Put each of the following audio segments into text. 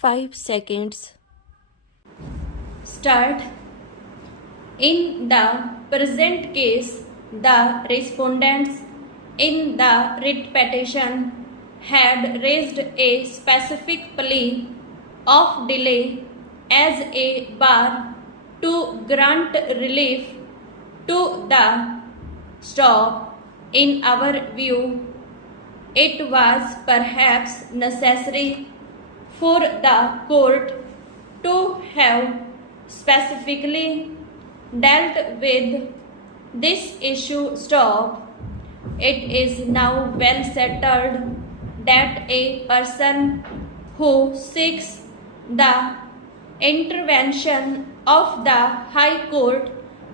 5 seconds. Start. In the present case, the respondents in the writ petition had raised a specific plea of delay as a bar to grant relief to the stop. In our view, it was perhaps necessary for the court to have specifically dealt with this issue stop. It is now well settled that a person who seeks the intervention of the High Court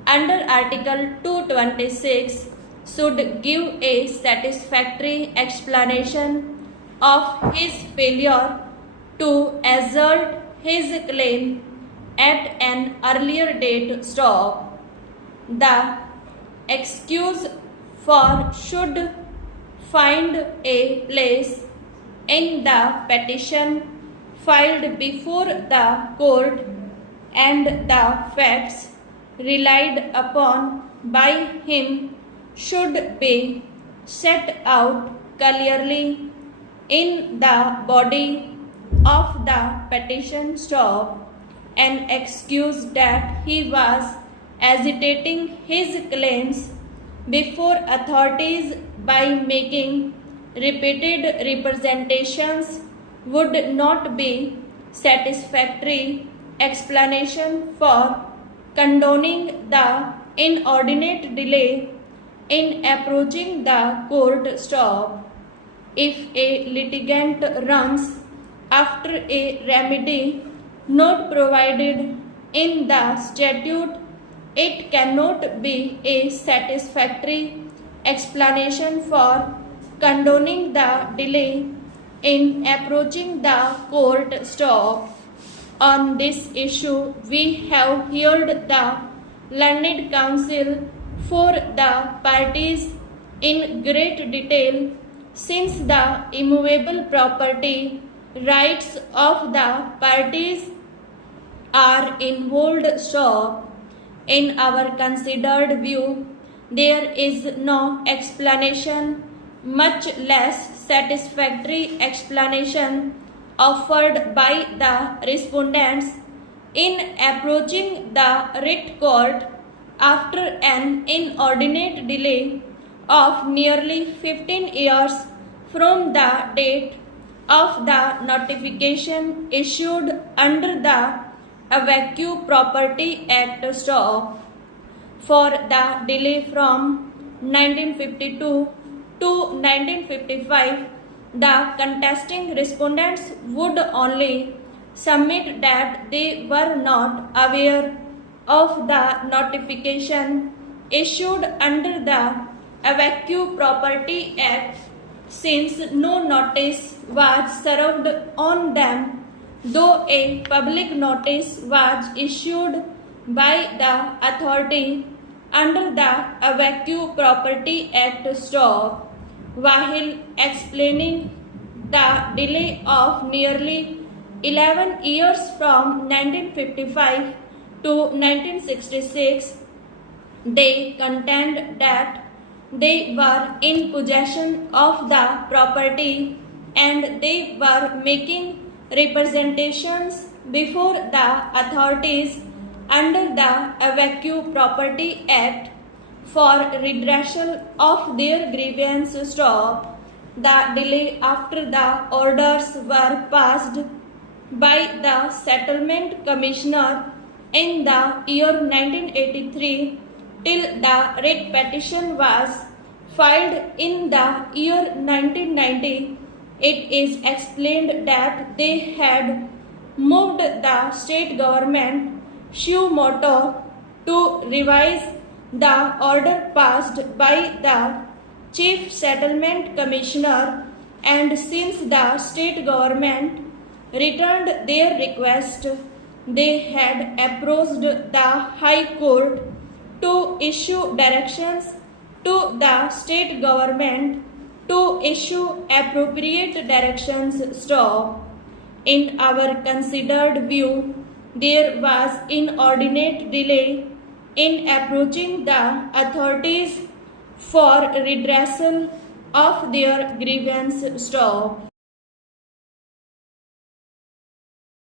under Article 226 should give a satisfactory explanation of his failure to assert his claim at an earlier date stop. The excuse for should find a place in the petition filed before the court, and the facts relied upon by him should be set out clearly in the body of the petition stop. An excuse that he was agitating his claims before authorities by making repeated representations would not be satisfactory explanation for condoning the inordinate delay in approaching the court stop. If a litigant runs after a remedy not provided in the statute, it cannot be a satisfactory explanation for condoning the delay in approaching the court stop. On this issue, we have heard the learned counsel for the parties in great detail, since the immovable property rights of the parties are involved stop. In our considered view, there is no explanation, much less satisfactory explanation, offered by the respondents in approaching the writ court after an inordinate delay of nearly 15 years from the date of the notification issued under the Vacue Property Act stop. For the delay from 1952 to 1955, the contesting respondents would only submit that they were not aware of the notification issued under the Vacue Property Act, since no notice was served on them, though a public notice was issued by the authority under the Vacue Property Act stop. While explaining the delay of nearly 11 years from 1955 to 1966, they contend that they were in possession of the property and they were making representations before the authorities under the Vacue Property Act for redressal of their grievance stop. The delay after the orders were passed by the Settlement Commissioner in the year 1983 till the writ petition was filed in the year 1990, it is explained that they had moved the state government suo motu to revise the order passed by the Chief Settlement Commissioner, and since the state government returned their request, they had approached the High Court to issue directions to the state government to issue appropriate directions stop. In our considered view, there was inordinate delay in approaching the authorities for redressal of their grievance. Stop.